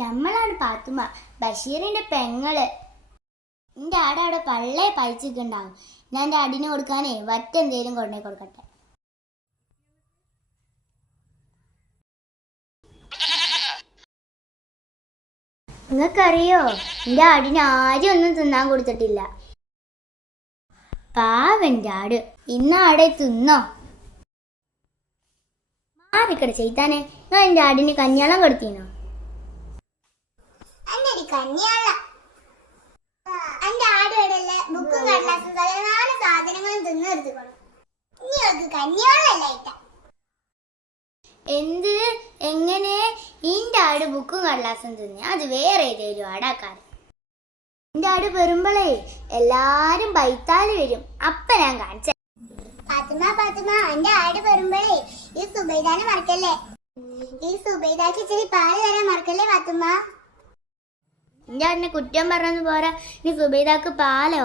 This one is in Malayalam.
നമ്മളാണ് പാത്തുമ്മ, ബഷീറിന്റെ പെങ്ങള്. എന്റെ ആടെ അവിടെ പള്ളേ പഴിച്ചിട്ടുണ്ടാവും. ഞാൻ എന്റെ അടിന് കൊടുക്കാനേ വറ്റെന്തേലും കൊണ്ടേ കൊടുക്കട്ടെ. നിങ്ങൾക്കറിയോ, എന്റെ ആടിന് ആരും ഒന്നും തിന്നാൻ കൊടുത്തിട്ടില്ല. പാവന്റെ ആട്. ഇന്ന് ആടെ തിന്നോ? മാറിക്കട ചെയ്താനെ. ഞാൻ എന്റെ ആടിന് കഞ്ഞാളം കൊടുത്തീനോ? ബുക്കും കടലാസും സകലമാന സാധനങ്ങളും തിന്നെടുത്തുകൊള്ളു. എന്ത് എങ്ങനെ ഇന്റെ ആട് ബുക്കും കടലാസും തിന്നെ? അത് വേറെ ഏതേലും ആടാക്കാറ്. എന്റെ ആട് വരുമ്പോളേ എല്ലാരും ബൈത്താല് വരും. അപ്പ ഞാൻ കാണിച്ച പാത്തുമ്മ എന്റെ ആട് വരുമ്പോഴേ ഈ സുബൈദാനെ മറക്കല്ലേ. ഈ സുബൈദാക്ക് ഇച്ചിരി പാല് തരാൻ മറക്കല്ലേ പാത്തുമ്മ. എന്റെ ആടിനെ കുറ്റം പറഞ്ഞെന്ന് പോരാ, ഇനി സുബൈദാക്ക് പാലോ?